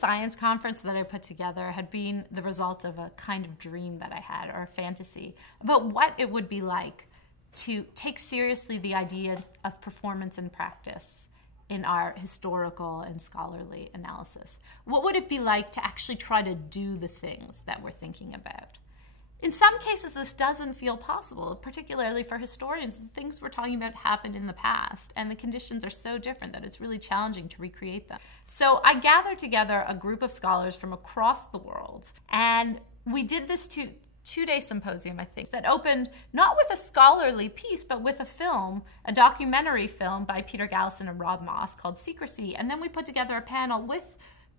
science conference that I put together had been the result of a kind of dream that I had, or a fantasy, about what it would be like to take seriously the idea of performance and practice in our historical and scholarly analysis. What would it be like to actually try to do the things that we're thinking about? In some cases, this doesn't feel possible, particularly for historians. The things we're talking about happened in the past, and the conditions are so different that it's really challenging to recreate them. So I gathered together a group of scholars from across the world, and we did this two-day symposium, I think, that opened not with a scholarly piece, but with a film, a documentary film by Peter Gallison and Rob Moss called Secrecy. And then we put together a panel with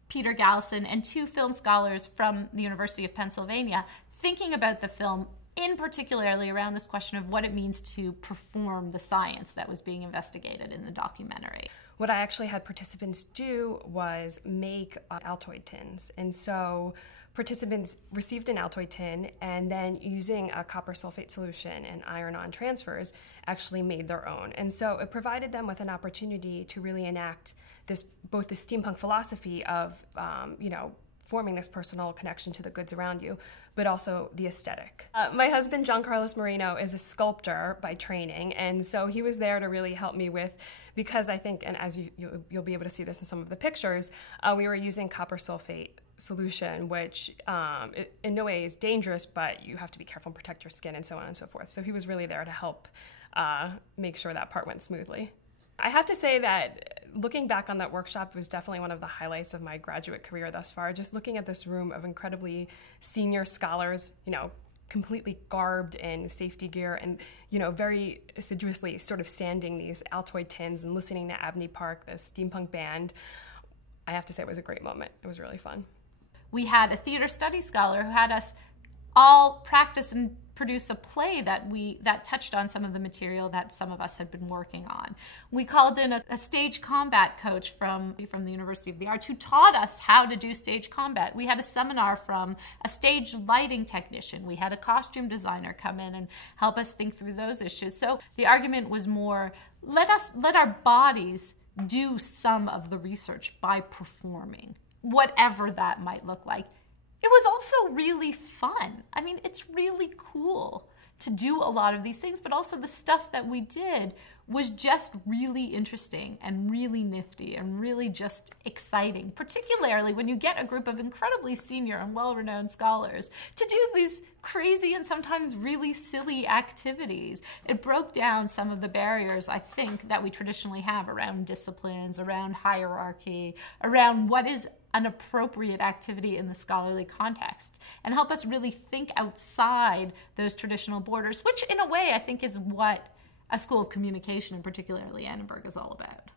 Peter Gallison and two film scholars from the University of Pennsylvania thinking about the film, in particularly around this question of what it means to perform the science that was being investigated in the documentary. What I actually had participants do was make Altoid tins. And so participants received an Altoid tin, and then using a copper sulfate solution and iron-on transfers actually made their own. And so it provided them with an opportunity to really enact this, both the steampunk philosophy of, forming this personal connection to the goods around you, but also the aesthetic. My husband, John Carlos Marino, is a sculptor by training, and so he was there to really help me with, because I think, and as you'll be able to see this in some of the pictures, we were using copper sulfate solution, which in no way is dangerous, but you have to be careful and protect your skin and so on and so forth. So he was really there to help make sure that part went smoothly. I have to say that looking back on that workshop was definitely one of the highlights of my graduate career thus far. Just looking at this room of incredibly senior scholars, completely garbed in safety gear and, very assiduously sort of sanding these Altoid tins and listening to Abney Park, the steampunk band. I have to say it was a great moment. It was really fun. We had a theater studies scholar who had us all practice and produce a play that touched on some of the material that some of us had been working on. We called in a stage combat coach from the University of the Arts who taught us how to do stage combat. We had a seminar from a stage lighting technician. We had a costume designer come in and help us think through those issues. So the argument was more, let our bodies do some of the research by performing, whatever that might look like. It was also really fun. I mean, it's really cool to do a lot of these things, but also the stuff that we did was just really interesting and really nifty and really just exciting, particularly when you get a group of incredibly senior and well-renowned scholars to do these crazy and sometimes really silly activities. It broke down some of the barriers, I think, that we traditionally have around disciplines, around hierarchy, around what is an appropriate activity in the scholarly context, and help us really think outside those traditional borders, which in a way I think is what a school of communication, and particularly Annenberg, is all about.